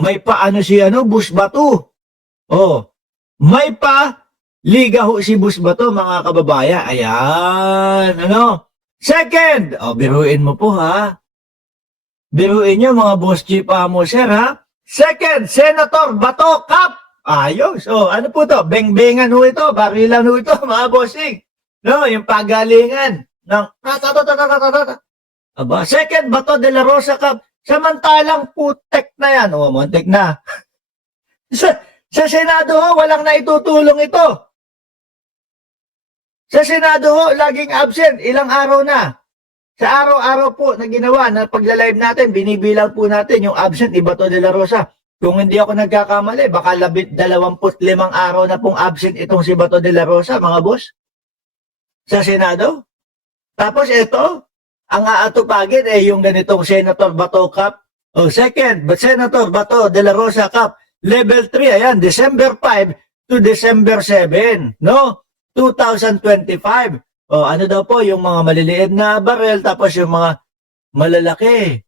may paano si Bus Bato. Oh, may pa liga ho si Bus Bato, mga kababayan. Ayan, Second, biruin mo po ha. Biruin nyo mga boss G pa mo, sir ha. Second, Senator Bato Cup. Ayos. Ano po to? Beng-bengan ho ito. Barilan ho ito, mga bossing. Yung pagalingan ng Aba, second, Bato de la Rosa Cup. Samantalang putek na yan. Muntik na. Sa Senado ho, walang naitutulong ito. Sa Senado ho, laging absent. Ilang araw na. Sa araw-araw po na ginawa na pagla-live natin, binibilang po natin yung absent ni Bato de la Rosa. Kung hindi ako nagkakamali, baka 25 araw na pong absent itong si Bato de la Rosa, mga boss. Sa Senado. Tapos ito, ang aatupagin yung ganitong Senator Bato Cup. Second, Senator Bato de la Rosa Cup. Level 3, ayan, December 5 to December 7, 2025. Ano daw po, yung mga maliliit na barrel, tapos yung mga malalaki.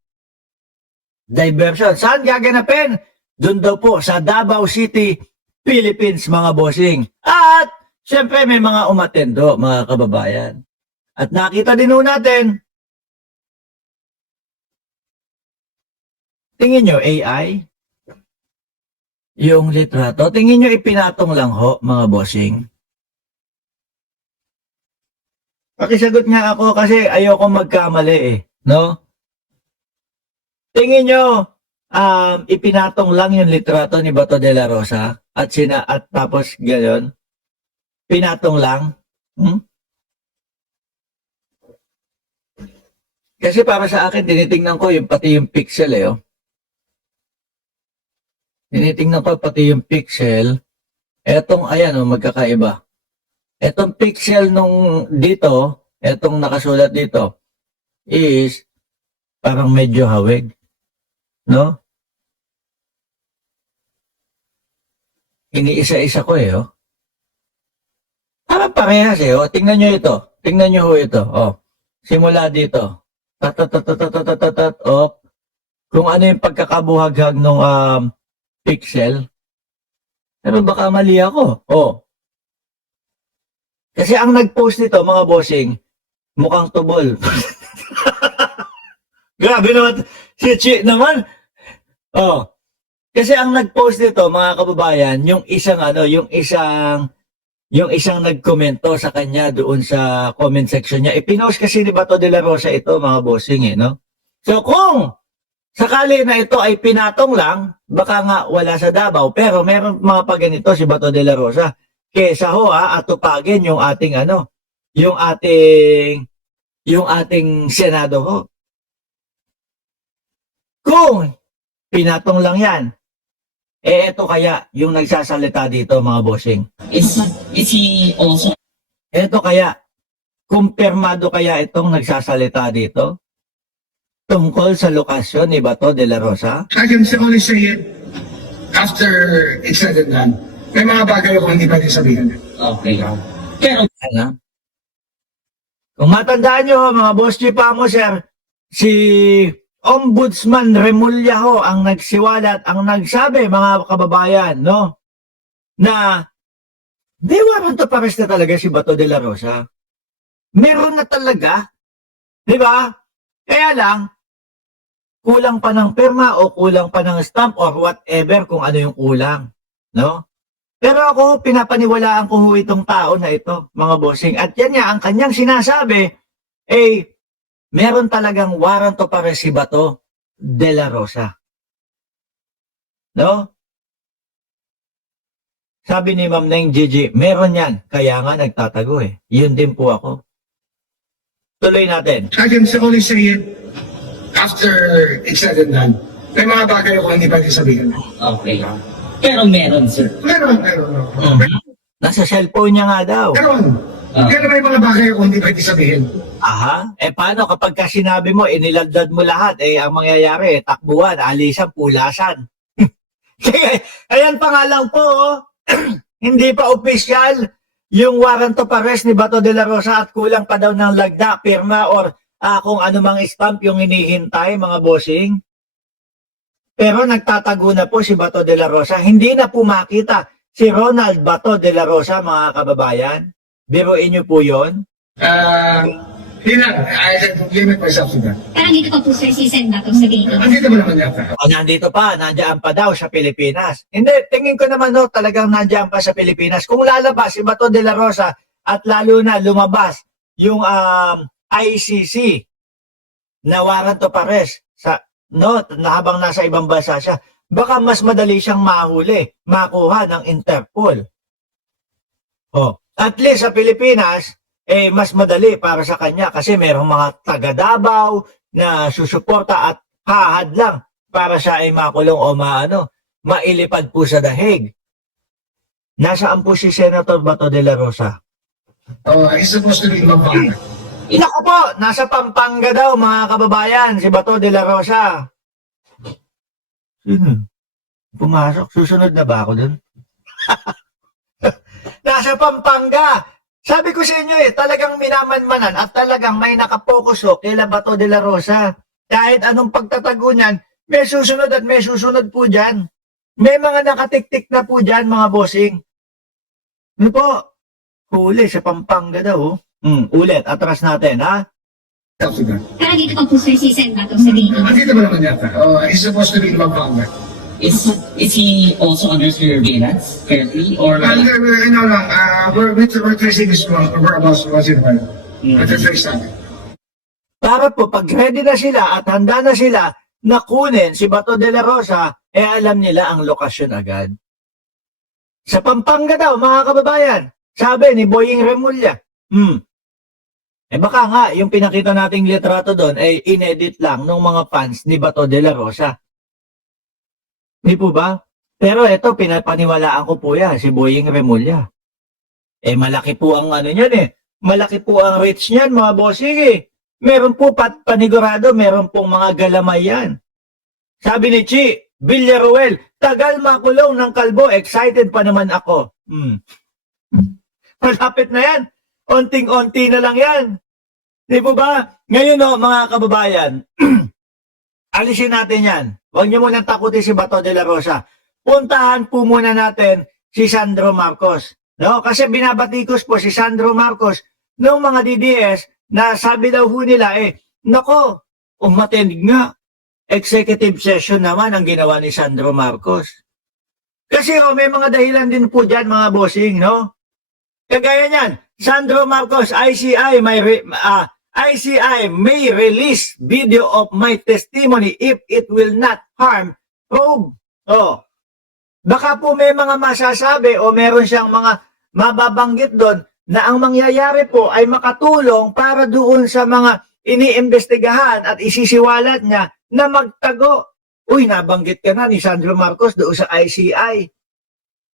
Diversion. Saan gaganapin? Doon daw po, sa Davao City, Philippines, mga bossing. At, syempre, may mga umatendo, mga kababayan. At nakita din natin, tingin nyo, AI? Yung litrato, tingin nyo ipinatong lang ho, mga bossing. Pakisagot nga ako kasi ayoko magkamali no? Tingin nyo, ipinatong lang yung litrato ni Bato de la Rosa at tapos gayon, pinatong lang? Kasi para sa akin, tinitingnan ko yung pati yung pixel Tinitingnan ko pati yung pixel. Etong, ayan magkakaiba. Etong pixel nung dito, etong nakasulat dito, is parang medyo hawig. No? Iniisa-isa ko Parang parehas Tingnan nyo ito. Tingnan nyo ito. Simula dito. Kung ano yung pagkakabuhaghag ng pixel. Pero baka mali ako. Kasi ang nag-post nito, mga bossing, mukhang tubol. Grabe naman. Si Chi naman. Kasi ang nag-post nito, mga kababayan, yung isang nagkomento sa kanya doon sa comment section niya. Ipinost kasi ni Bato de la Rosa ito, mga bossing So kung sakali na ito ay pinatong lang, baka nga wala sa Davao, pero meron mga paganito si Bato de la Rosa. Kesa atupagin yung ating yung ating Senado ho. Kung pinatong lang yan, ito kaya yung nagsasalita dito, mga bossing. Is he also? Ito kaya, kumpirmado kaya itong nagsasalita dito? Tungkol sa lokasyon ni Bato de la Rosa? I can only say it after it's said and done. May mga bagay ako hindi pwede sabihin. Okay. Pero, kung matandaan nyo, mga boss G pa mo, sir, si Ombudsman Remulla ang nagsiwalat, ang nagsabi, mga kababayan, na may warrant of arrest na talaga si Bato de la Rosa. Meron na talaga. Di ba? Kaya lang, kulang pa ng pirma o kulang pa ng stamp or whatever kung ano yung kulang. Pero ako, pinapaniwalaan ko itong tao na ito, mga bossing. At yan ang kanyang sinasabi, meron talagang warrant of arrest si Bato de la Rosa. Sabi ni Ma'am Neng Gigi, meron yan. Kaya nga nagtatago Yun din po ako. Tuloy natin. I can only say it after it's said and done. May mga bagay ako hindi pwede sabihin. okay. Pero meron, sir. Meron. Nasa cellphone niya nga daw. Meron. Pero may mga bagay ako hindi pwede sabihin. Aha. Paano kapag ka sinabi mo, iniladad mo lahat, ang mangyayari, takbuhan, alisan, pulasan. Ayan pa nga lang po, hindi pa opisyal yung warrant of arrest ni Bato de la Rosa at kulang pa daw ng lagda, pirma, or kung ano mang stamp yung hinihintay, mga bossing. Pero nagtatago na po si Bato de la Rosa. Hindi na po makita si Ronald Bato de la Rosa, mga kababayan. Biruin niyo po yun. Hindi lang, I had to limit myself to that. Parang dito pa po sir si Sen Bato sa Philippines. Andito ba naman yata? O nandito pa, nandiyan pa daw sa Pilipinas. Hindi, tingin ko naman no, talagang nandiyan pa sa Pilipinas. Kung lalabas si Bato de la Rosa at lalo na lumabas yung ICC na warrant of arrest sa no, na habang nasa ibang bansa siya, baka mas madali siyang mahuli, makuha ng Interpol. Oh, at least sa Pilipinas, mas madali para sa kanya kasi merong mga taga-Davao na susuporta at hahadlang para siya ay makulong o mailipad po sa dahig. Nasaan po si Senator Bato de la Rosa? He's supposed to be in Pampanga. Naku po, nasa Pampanga daw mga kababayan, si Bato de la Rosa. Sino? Pumasok, susunod na ba ako dun? Nasa Pampanga. Sabi ko sa inyo talagang minamanmanan at talagang may nakapokus kila Bato de la Rosa. Kahit anong pagtatago niyan, may susunod at may susunod po dyan. May mga nakatiktik na po dyan, mga bossing. Ano po? Huli sa Pampanga daw. Ulit, atras natin, ha? Self to that. Parang dito pa po sir si Sen Bato sa Philippines. Andito ba naman yata? He's supposed to be in Pampanga. Is he also under surveillance currently? Or We're tracing his whereabouts once in a while. At the trace natin. Para po, pag ready na sila at handa na sila na kunin si Bato de la Rosa, alam nila ang lokasyon agad. Sa Pampanga daw, mga kababayan, sabi ni Boying Remulla. Baka nga, yung pinakita nating litrato doon ay inedit lang ng mga fans ni Bato de la Rosa. Hindi po ba? Pero ito, pinapaniwalaan ko po yan, si Boying Remulla. Malaki po ang niyan Malaki po ang reach niyan, mga bossing Meron po panigurado, meron pong mga galamay yan. Sabi ni Chi, Villaruel, tagal makulong ng kalbo, excited pa naman ako. Malapit na yan. Onting-onti na lang yan. Di po ba? Ngayon mga kababayan, alisin natin yan. Huwag niyo munang takutin si Bato de la Rosa. Puntahan po muna natin si Sandro Marcos. No? Kasi binabatikos po si Sandro Marcos ng mga DDS na sabi daw ho nila nako, umatinig nga. Executive session naman ang ginawa ni Sandro Marcos. Kasi may mga dahilan din po dyan mga bossing, no? Kagaya niyan, Sandro Marcos, ICI may release video of my testimony if it will not harm probe. Baka po may mga masasabi o meron siyang mga mababanggit doon na ang mangyayari po ay makatulong para doon sa mga iniimbestigahan at isisiwalat niya na magtago. Uy, nabanggit ka na ni Sandro Marcos doon sa ICI.